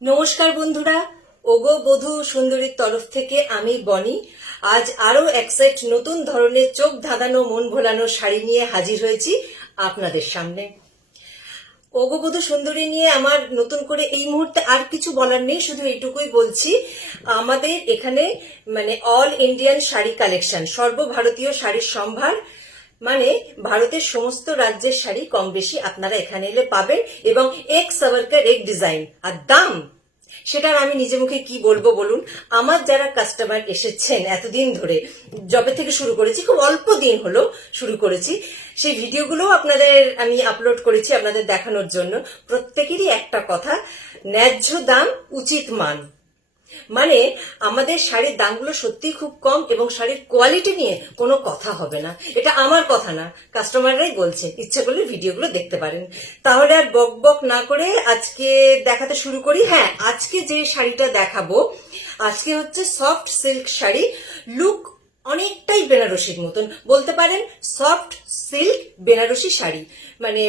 নমস্কার বন্ধুরা, ওগো বধূ সুন্দরীর তরফ থেকে আমি বনি। আজ আরো এক সেট নতুন ধরনের চোখ ধাঁধানো মন ভোলানো শাড়ি নিয়ে হাজির হয়েছি আপনাদের সামনে। ওগো বধূ সুন্দরী নিয়ে আমার নতুন করে এই মুহূর্তে আর কিছু বলার নেই, শুধু এইটুকুই বলছি, আমাদের এখানে মানে অল ইন্ডিয়ান শাড়ি কালেকশন, সর্বভারতীয় শাড়ির সম্ভার, মানে ভারতের সমস্ত রাজ্যের শাড়ি কম বেশি আপনারা এখানে এলে পাবেন, এবং এক সাভারকার এক ডিজাইন। আর দাম সেটার আমি নিজে মুখে কি বলবো বলুন। আমার যারা কাস্টমার এসেছেন এতদিন ধরে, জবে থেকে শুরু করেছি, খুব অল্প দিন হলো শুরু করেছি, সেই ভিডিওগুলো আপনাদের আমি আপলোড করেছি আপনাদের দেখানোর জন্য। প্রত্যেকেরই একটা কথা, ন্যায্য দাম উচিত মান। মানে আমাদের শাড়ির দামগুলো সত্যি খুব কম, এবং শাড়ির কোয়ালিটি নিয়ে কোনো কথা হবে না। এটা আমার কথা না, কাস্টমাররাই বলছে। ইচ্ছে করলে ভিডিওগুলো দেখতে পারেন। তাহলে আর বক বক না করে আজকে দেখাতে শুরু করি। হ্যাঁ, আজকে যে শাড়িটা দেখাবো, আজকে হচ্ছে সফট সিল্ক শাড়ি। লুক অনেকটাই বেনারসির মতন বলতে পারেন, সফট সিল্ক বেনারসি শাড়ি। মানে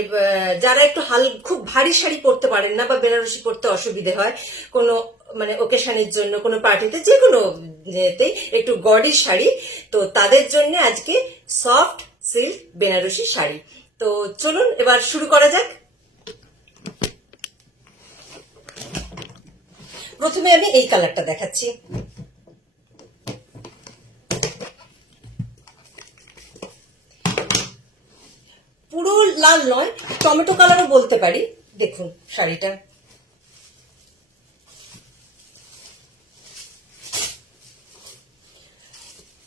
যারা একটু খুব ভারী শাড়ি পরতে পারেন না, বা বেনারসি পরতে অসুবিধে হয় কোনো মানে ওকেশনের জন্য, কোনো পার্টিতে, যে কোনো একটু গডি শাড়ি, তো তাদের জন্য আজকে সফট সিল্ক বেনারসি শাড়ি। তো চলুন এবার শুরু করা যাক। প্রথমে আমি এই কালারটা দেখাচ্ছি। পুরো লাল নয়, টমেটো কালারও বলতে পারি। দেখুন শাড়িটা,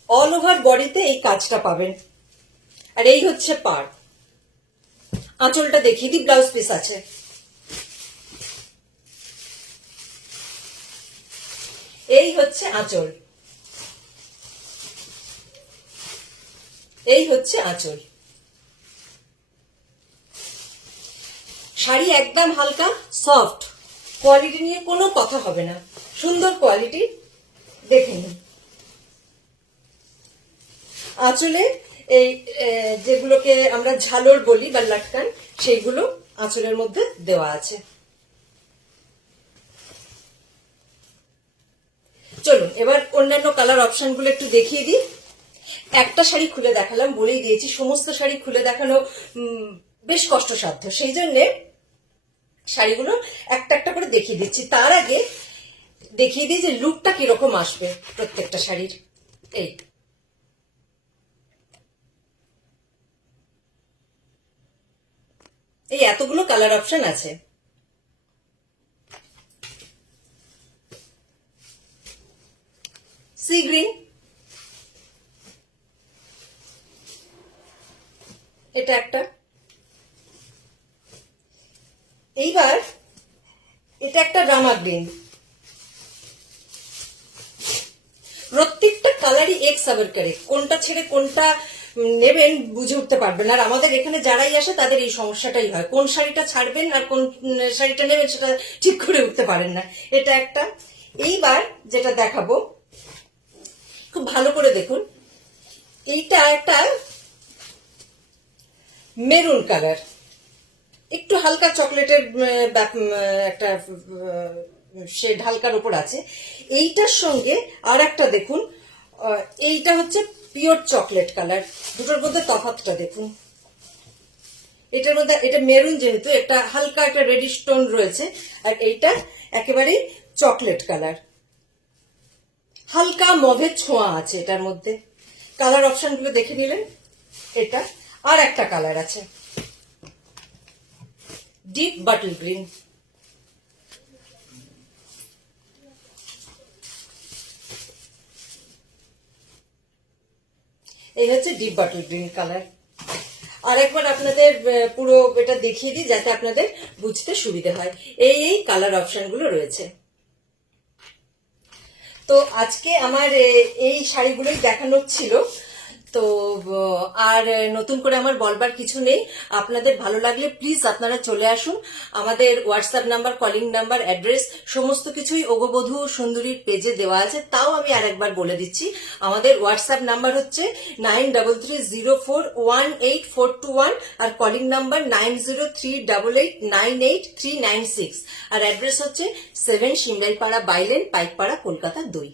অল ওভার বডিতে এই কাজটা পাবেন। আর এই হচ্ছে পাড়। আঁচলটা দেখিয়ে দিই, ব্লাউজ পিস আছে। এই হচ্ছে আঁচল, এই হচ্ছে আঁচল। শাড়ি একদম হালকা সফট, কোয়ালিটি নিয়ে কোনো কথা হবে না, সুন্দর কোয়ালিটি। দেখে নিন আঁচলে এই যেগুলোকে আমরা ঝালর বলি বা লাটকান, সেইগুলো আঁচলের মধ্যে দেওয়া আছে। চলুন এবার অন্যান্য কালার অপশন গুলো একটু দেখিয়ে দিই। একটা শাড়ি খুলে দেখালাম, বলেই দিয়েছি সমস্ত শাড়ি খুলে দেখানো বেশ কষ্টসাধ্য, সেই জন্য শাড়িগুলো একটা একটা করে দেখিয়ে দিচ্ছি। তার আগে দেখিয়ে দিই যে লুকটা কিরকম আসবে প্রত্যেকটা শাড়ির। এই এতগুলো কালার অপশন আছে। সি গ্রিন, এটা একটা। এইবার এটা একটা রামা গ্রিন। প্রত্যেকটা কালারই এক সাভারকারে, কোনটা ছেড়ে কোনটা নেবেন বুঝে উঠতে পারবেন। আর আমাদের এখানে যারাই আসে তাদের এই সমস্যাটাই হয়, কোন শাড়িটা ছাড়বেন আর কোন শাড়িটা নেবেন সেটা ঠিক করে উঠতে পারেন না। এটা একটা। এইবার যেটা দেখাবো খুব ভালো করে দেখুন, এইটা একটা মেরুন কালার, একটু হালকা চকলেটের একটা শেড হালকার উপর আছে। এইটার সঙ্গে আর একটা দেখুন, এইটা হচ্ছে পিওর চকলেট কালার। দুটোর মধ্যে তফাৎটা দেখুন। এটার মধ্যে এটা মেরুন, যেহেতু একটা হালকা একটা রেডিশ টোন রয়েছে, আর এইটা একেবারে চকলেট কালার, হালকা মভের ছোঁয়া আছে এটার মধ্যে। কালার অপশন গুলো দেখে নিলেন। এটা আর একটা কালার আছে, ডিপ বাটল গ্রিন। এই হচ্ছে ডিপ বাটল গ্রিন কালার। আর একবার আপনাদের পুরো এটা দেখিয়ে দিই যাতে আপনাদের বুঝতে সুবিধা হয়। এই এই কালার অপশন গুলো রয়েছে। তো আজকে আমার এই শাড়িগুলোই দেখানোর ছিল। তো আর নতুন করে আমার বলবার কিছু নেই। আপনাদের ভালো লাগলে প্লিজ আপনারা চলে আসুন। আমাদের WhatsApp number, calling number, address সমস্ত কিছুই ওগোবধূ সুন্দরীর পেজে দেওয়া আছে। তাও আমি আরেকবার বলে দিচ্ছি, আমাদের হোয়াটসঅ্যাপ নাম্বার হচ্ছে 9330418421 আর কলিং নাম্বার 9038898396 আর অ্যাড্রেস হচ্ছে 7 সিমলাইপাড়া বাইলেন, পাইকপাড়া, কলকাতা 2।